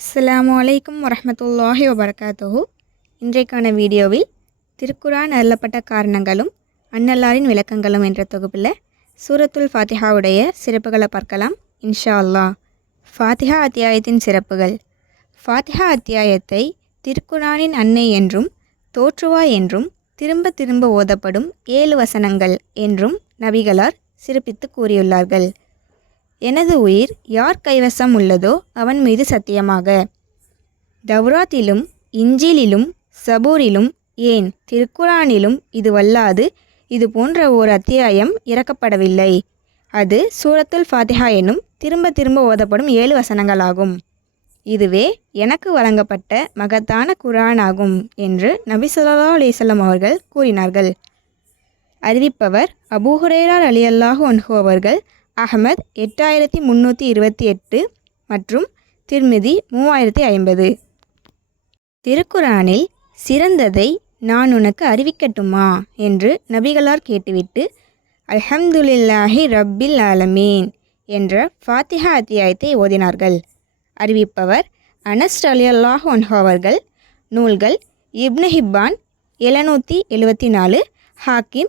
அஸ்ஸலாமு அலைக்கும் வரஹ்மத்துல்லாஹி வபரகாத்துஹு. இன்றைக்கான வீடியோவில் திருக்குரான் அருளப்பட்ட காரணங்களும் அன்னல்லாரின் விளக்கங்களும் என்ற தொகுப்பில் சூரத்துல் ஃபாத்திஹாவுடைய சிறப்புகளை பார்க்கலாம் இன்ஷா அல்லாஹ். ஃபாத்திஹா அத்தியாயத்தின் சிறப்புகள். ஃபாத்திஹா அத்தியாயத்தை திருக்குரானின் அன்னை என்றும் தோற்றுவாய் என்றும் திரும்ப திரும்ப ஓதப்படும் 7 வசனங்கள் என்றும் நபிகளார் சிறப்பித்து கூறியுள்ளார்கள். எனது உயிர் யார் கைவசம் உள்ளதோ அவன் மீது சத்தியமாக. தவ்ராத்திலும் இஞ்சிலிலும் சபூரிலும் ஏன் திருக்குரானிலும் இது வல்லாது இது போன்ற ஓர் அத்தியாயம் இறக்கப்படவில்லை. அது சூரத்துல் ஃபாத்திஹா எனும் திரும்ப திரும்ப ஓதப்படும் 7 வசனங்களாகும். இதுவே எனக்கு வழங்கப்பட்ட மகத்தான குர்ஆன் ஆகும் என்று நபி ஸல்லல்லாஹு அலைஹி வஸல்லம் அவர்கள் கூறினார்கள். அறிவிப்பவர் அபூ ஹுரைரா ரலியல்லாஹு அன்ஹு அவர்கள். அஹ்மத் 8328 மற்றும் திர்மிதி 3050. திருக்குரானில் சிறந்ததை நான் உனக்கு அறிவிக்கட்டுமா என்று நபிகளார் கேட்டுவிட்டு அல்ஹம்துலில்லாஹி ரப்பில் ஆலமீன் என்ற ஃபாத்திஹா அத்தியாயத்தை ஓதினார்கள். அறிவிப்பவர் அனஸ் ரலியல்லாஹு அன்ஹு அவர்கள். நூல்கள் இப்னு ஹிப்பான் 774, ஹாக்கிம்